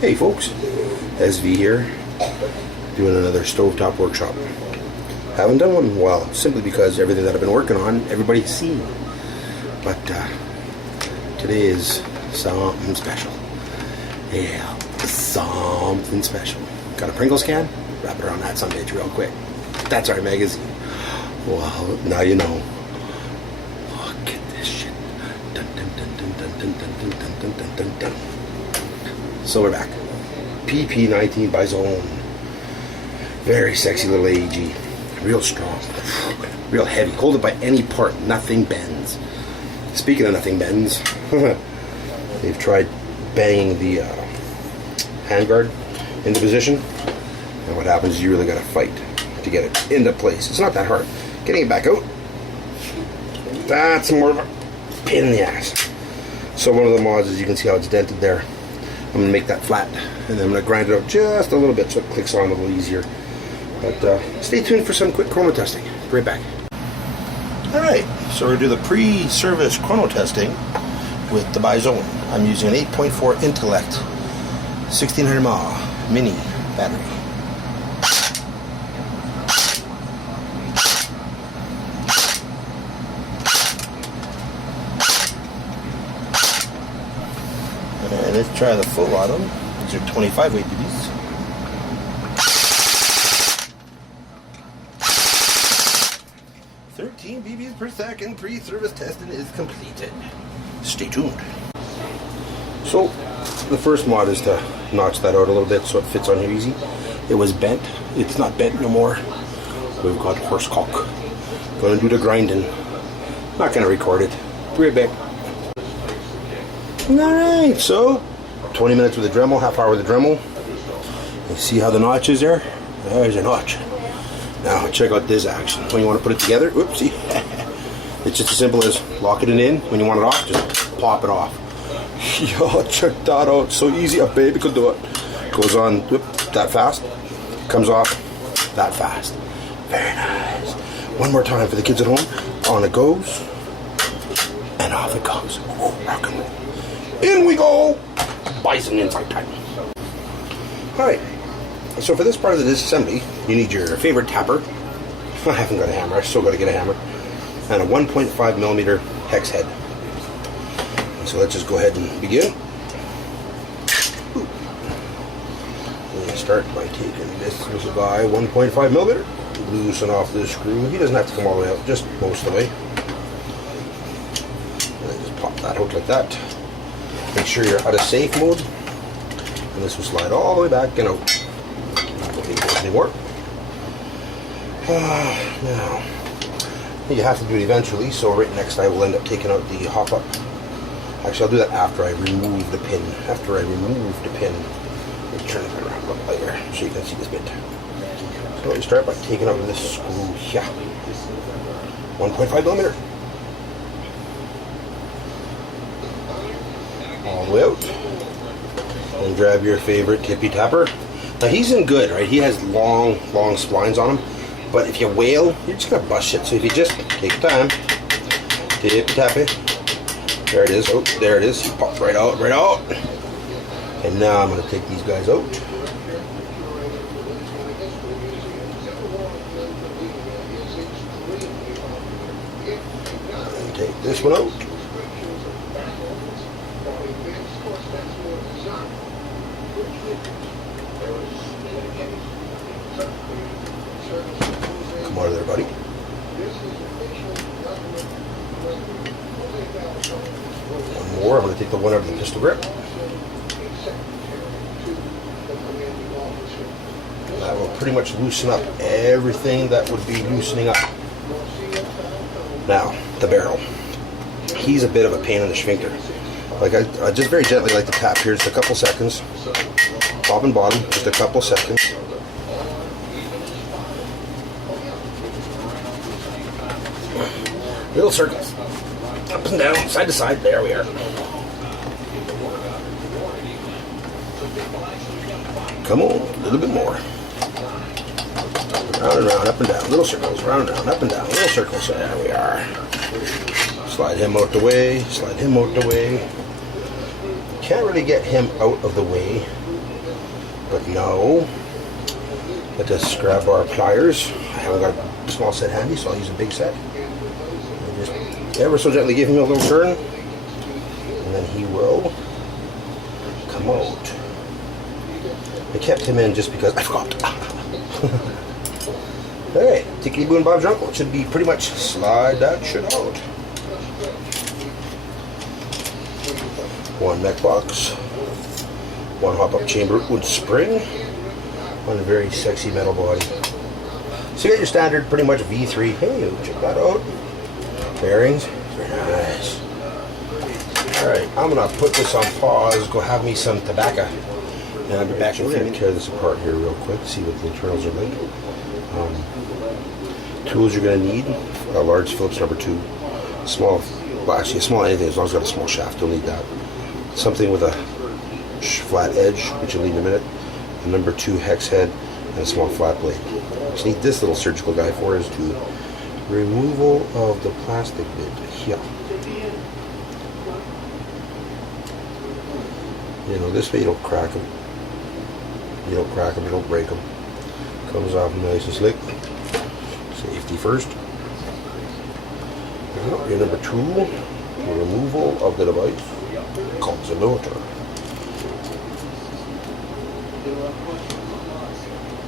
Hey folks, SV here, doing another Stovetop Workshop. Haven't done one in a while, simply because everything that I've been working on, everybody's seen. But today is something special. Yeah, something special. Got a Pringles can? Wrap it around that sumbitch real quick. That's our magazine. Well, now you know. Look at this shit. Dun dun dun dun dun dun dun dun dun dun dun dun. Silverback PP19 Bizon. Very sexy little AEG. Real strong. Real heavy. Hold it by any part. Nothing bends. Speaking of nothing bends, they've tried banging the handguard into position. And what happens is you really got to fight to get it into place. It's not that hard. Getting it back out, that's more of a pain in the ass. So one of the mods is, you can see how it's dented there. I'm going to make that flat, and then I'm going to grind it out just a little bit so it clicks on a little easier. But stay tuned for some quick chrono testing. Be right back. Alright, so we're going to do the pre-service chrono testing with the Bizon. I'm using an 8.4 Intellect 1600 mAh mini battery. And let's try the full auto. These are 25 weight BBs. BBs per second. Pre-service testing is completed. Stay tuned. So, the first mod is to notch that out a little bit so it fits on here easy. It was bent. It's not bent no more. We've got horse cock. Gonna do the grinding. Not gonna record it. Be right back. Alright, so 20 minutes with the Dremel, half hour with the Dremel. You see how the notch is there? There's a notch. Now check out this action. When you want to put it together, oopsie. It's just as simple as locking it in. When you want it off, just pop it off. Yo, check that out. So easy, a baby could do it. Goes on whoop, that fast. Comes off that fast. Very nice. One more time for the kids at home. On it goes. And off it comes. Rock and roll. In we go. Bison inside time. Alright. So for this part of the disassembly, you need your favorite tapper. I haven't got a hammer. I still got to get a hammer. And a 1.5 millimeter hex head. So let's just go ahead and begin. We start by taking this little guy, 1.5 millimeter. Loosen off this screw. He doesn't have to come all the way out, just most of the way. And then just pop that out like that. Make sure you're out of safe mode. And this will slide all the way back and out. Anymore. Now, you have to do it eventually, so right next I will end up taking out the hop-up. Actually, I'll do that after I remove the pin. After I remove the pin, let me turn it around a little later so you can see this bit. So we start by taking out this screw here. 1.5 millimeter. All the way out. And grab your favorite tippy tapper. Now he's in good, right? He has long splines on him. But if you whale, you're just gonna bust shit. So if you just take your time, tap it. There it is. Oh, there it is. He popped right out, right out. And now I'm gonna take these guys out. And take this one out. Come out of there, buddy. One more. I'm going to take the one out of the pistol grip. That will pretty much loosen up everything that would be loosening up. Now, the barrel. He's a bit of a pain in the sphincter. Like I just very gently like to tap here, just a couple seconds. Top and bottom, just a couple seconds. Little circles. Up and down, side to side. There we are. Come on, a little bit more. Round and round, up and down. Little circles, round and round, up and down. Little circles. There we are. Slide him out the way. Slide him out the way. Can't really get him out of the way But no. Let us grab our pliers. I haven't got a small set handy, so I'll use a big set. And just ever so gently give him a little turn, and then he will come out. I kept him in just because I forgot. Alright, tickety boo and Bob's your uncle. It should be pretty much slide that shit out. One Mechbox, one hop-up chamber wood spring, on a very sexy metal body. So you got your standard pretty much V3. Hey, check that out. Bearings, very nice. Alright, I'm gonna put this on pause, go have me some tobacco. And I'll be back in a minute. Tear this apart here real quick, see what the internals are like. Tools you're gonna need, a large Phillips number 2, small, well actually a small anything as long as it's got a small shaft, you'll need that. Something with a flat edge, which you'll need in a minute. A number 2 hex head and a small flat blade. What you need this little surgical guy for is to removal of the plastic bit here. You know, this way you don't crack them. You don't crack them, you don't break them. Comes off nice and slick. Safety first. Now, your number 2, the removal of the device comes a motor.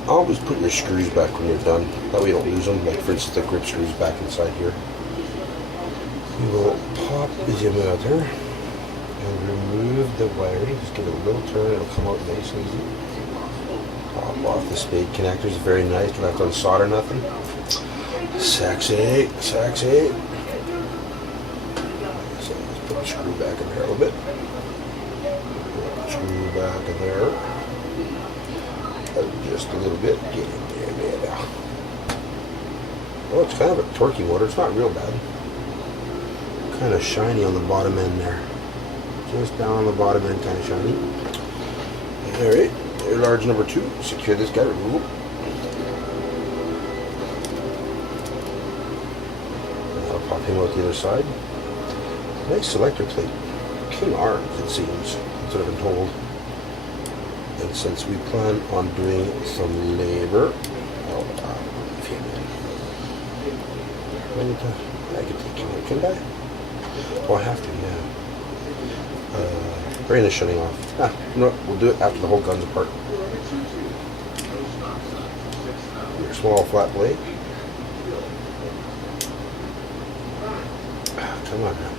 Always put your screws back when you're done. That way you don't lose them. Like for instance, the grip screws back inside here. You will pop the motor and remove the wiring. Just give it a little turn. It'll come out nice and easy. Pop off the spade connectors. Very nice. Don't have to unsolder nothing. Sexy, sexy. So let's put the screw back in there a little bit. Screw back in there. Just a little bit. Get in there. Oh, it's kind of a torquey motor. It's not real bad. Kind of shiny on the bottom end there. Just down on the bottom end, kind of shiny. Alright, large number 2. Secure this guy. Remove it. I'll pop him out the other side. Nice selector plate. King arms, it seems. That's what I've been told. And since we plan on doing some labor, I can take you out, can I? Oh, I have to, yeah. Brain is shutting off. No, we'll do it after the whole gun's apart. Your small flat blade. Come on now.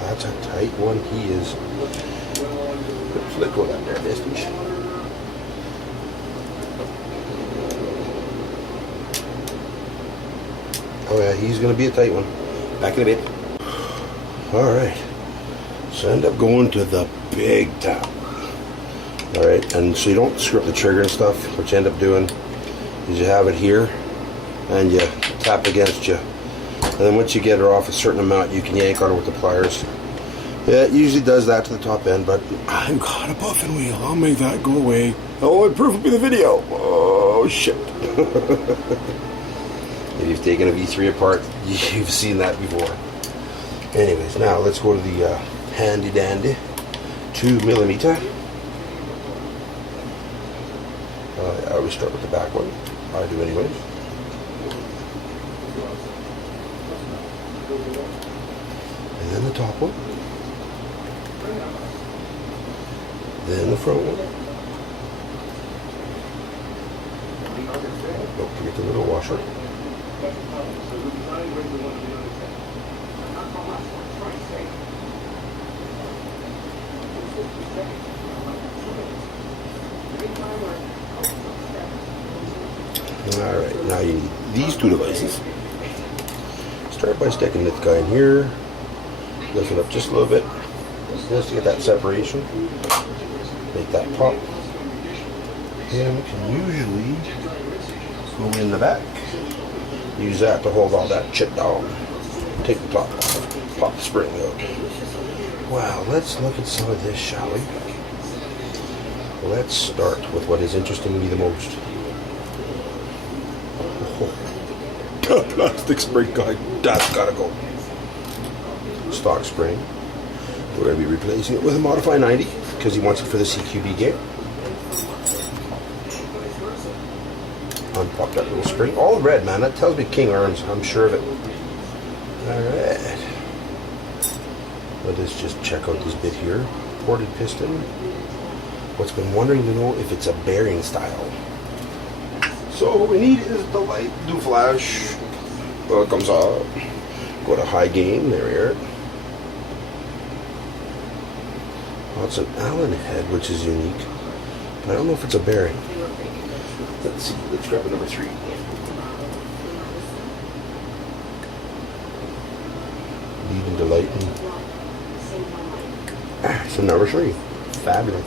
That's a tight one. He is. Let go of that there, distance. Oh yeah, he's going to be a tight one. Back in a bit. Alright. So end up going to the big tap. Alright, and so you don't screw up the trigger and stuff. What you end up doing is you have it here and you tap against you. And then once you get it off a certain amount, you can yank on it with the pliers. Yeah, it usually does that to the top end, but I've got a buffing wheel. I'll make that go away. Oh, and proof will be the video. Oh, shit. If you've taken a V3 apart, you've seen that before. Anyways, now let's go to the handy dandy 2mm. I always start with the back one. I do anyways. And then the top one. Then the front one. Don't forget the little washer. Alright, now you need these two devices. Start by sticking this guy in here. Lift it up just a little bit. Just to get that separation. Make that pop. And we can usually go in the back. Use that to hold all that shit down. Take the top off. Pop the spring out. Wow, let's look at some of this, shall we? Let's start with what is interesting me the most. Oh, plastic spring guide. That's gotta go. stock spring. We're going to be replacing it with a Modify 90 because he wants it for the CQB game. Unpop that little spring. All red, man. That tells me King Arms. I'm sure of it. Alright. Let us just check out this bit here. Ported piston. What's been wondering to know if it's a bearing style. So what we need is the light do flash. Well, it comes up. Go to high gain. There we are. Well, it's an Allen head, which is unique. But I don't know if it's a bearing. Let's see. Let's grab a number 3. Leading to lighting. So number 3. Fabulous.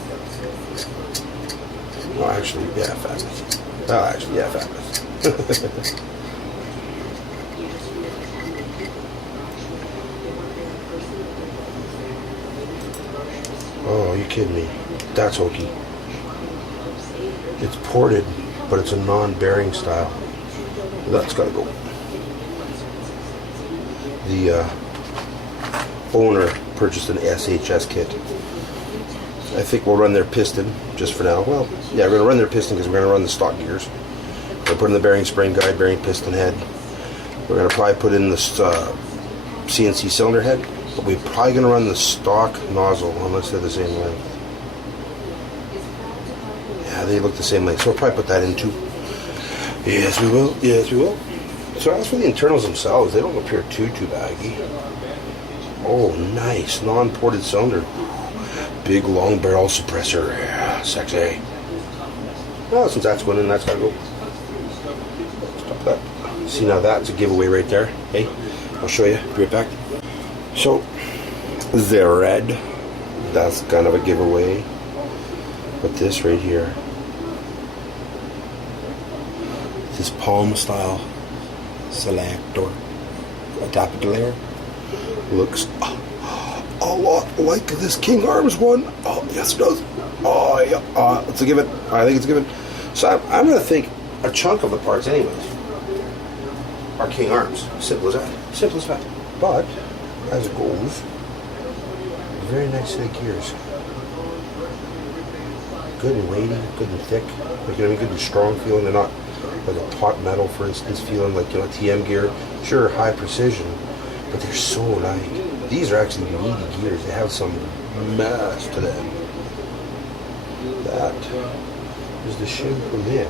Oh, actually, yeah, fabulous. Oh, actually, yeah, fabulous. Oh, you kidding me? That's hokey. It's ported, but it's a non-bearing style. That's gotta go. The owner purchased an SHS kit. I think we'll run their piston just for now. Well, yeah, we're gonna run their piston because we're gonna run the stock gears. We'll put in the bearing spring guide, bearing piston head. We're gonna probably put in the CNC cylinder head, but we're probably gonna run the stock nozzle unless they're the same length. Yeah, they look the same length, so we'll probably put that in too. Yes, we will. Yes, we will. So as for the internals themselves, they don't appear too baggy. Oh, nice non-ported cylinder. Big long barrel suppressor. Yeah, sexy. Well, since that's going in, that's gotta go. Stop that. See, now that's a giveaway right there. Hey, I'll show you. Be right back. So, the red, that's kind of a giveaway. But this right here, this palm style selector adapter layer looks a lot like this King Arms one. Oh, yes it does. Oh, yeah. It's a given. I think it's a given. So I'm going to think a chunk of the parts anyways are King Arms. Simple as that. Simple as that. But, as it goes, very nice set of gears. Good and weighty, good and thick. Like, you know, good and strong feeling. They're not like a taut metal, for instance, feeling like, you know, TM gear. Sure, high precision, but they're so light. These are actually meaty gears. They have some mass to them. That is the shim from there.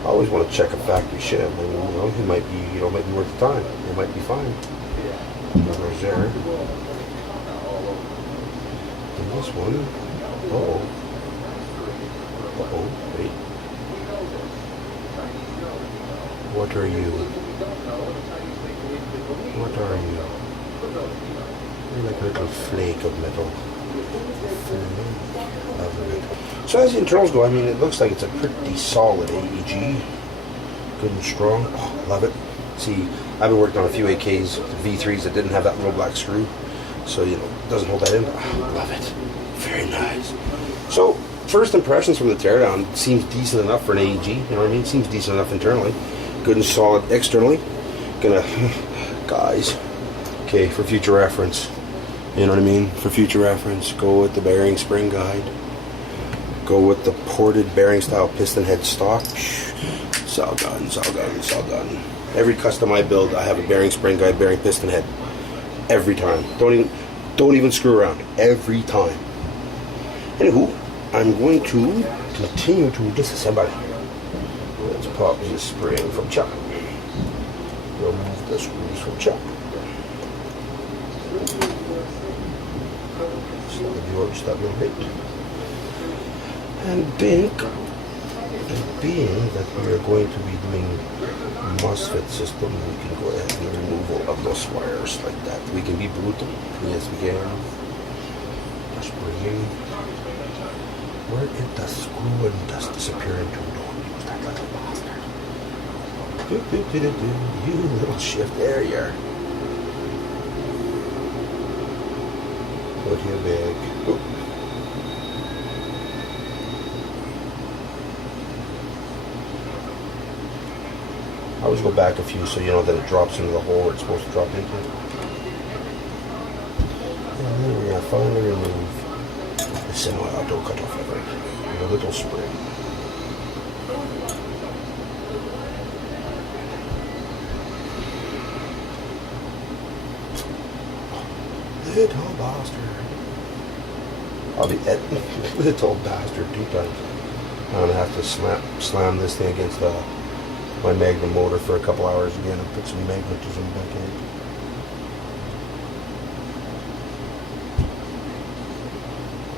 I always want to check a factory shim. I mean, you know, it might be, you know, might be worth the time. It might be fine. Numbers there. And this one. Uh-oh. Uh-oh. Wait. What are you? What are you? You're like a little flake of metal. So as the internals go, I mean, it looks like it's a pretty solid AEG. Good and strong. Oh, love it. See, I've been working on a few AKs, V3s that didn't have that little black screw. So, you know, it doesn't hold that in. Oh, love it. Very nice. So, first impressions from the teardown seems decent enough for an AEG. You know what I mean? Seems decent enough internally. Good and solid externally. Gonna, guys, okay, for future reference. You know what I mean? For future reference, go with the bearing spring guide. Go with the ported bearing style piston head stock. It's all done, it's all done, it's all done. Every custom I build, I have a bearing spring guide, bearing piston head. Every time. Don't even screw around. Every time. Anywho, I'm going to continue to disassemble. Let's pop this spring from Chuck. Remove the screws from Chuck. Slowly just that little bit. And being that we are going to be doing MOSFET system, we can go ahead and removal of those wires like that. We can be brutal. Yes, we can. Just bring in where it does screw and dust disappear into. Don't use that little bastard. You little shift. There you are. Put your bag. Oh. I always go back a few so you know that it drops into the hole where it's supposed to drop into. And then we're going to finally remove the semi-auto cutoff lever with a little spring. Little bastard. I'll be that little bastard 2 times. I'm going to have to slam this thing against my Magnum motor for a couple hours again and put some magnetism back in.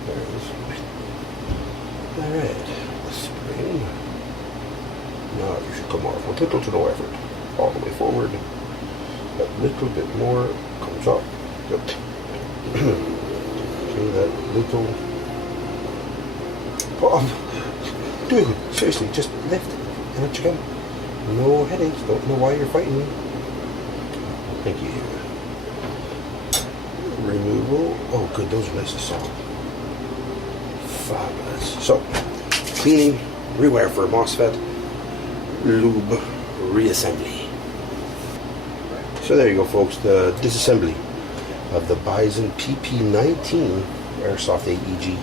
There it is. Alright, the spring. Now you should come off with little to no effort. All the way forward. A little bit more comes up. Good. See that little... Oh, dude, seriously, just lift it and let you go. No headaches. Don't know why you're fighting me. Thank you. Removal. Oh, good. Those are nice and soft. Fabulous. So, cleaning, rewire for a MOSFET, lube, reassembly. So there you go, folks. The disassembly of the Bizon PP19 Airsoft AEG.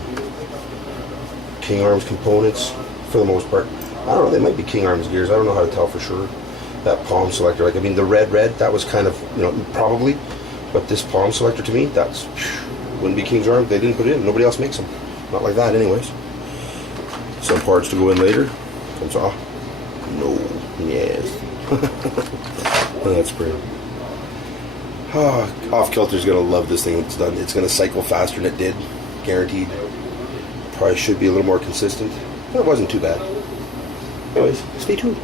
King Arms components, for the most part. I don't know, they might be King Arms gears. I don't know how to tell for sure. That palm selector, like, I mean, the red, that was kind of, you know, probably. But this palm selector, to me, that's, wouldn't be King's Arms. They didn't put it in. Nobody else makes them. Not like that, anyways. Some parts to go in later. Comes off. No. Yes. That's pretty. Oh, Off Kilter's gonna love this thing when it's done. It's gonna cycle faster than it did, guaranteed. Probably should be a little more consistent, but it wasn't too bad. Anyways, stay tuned.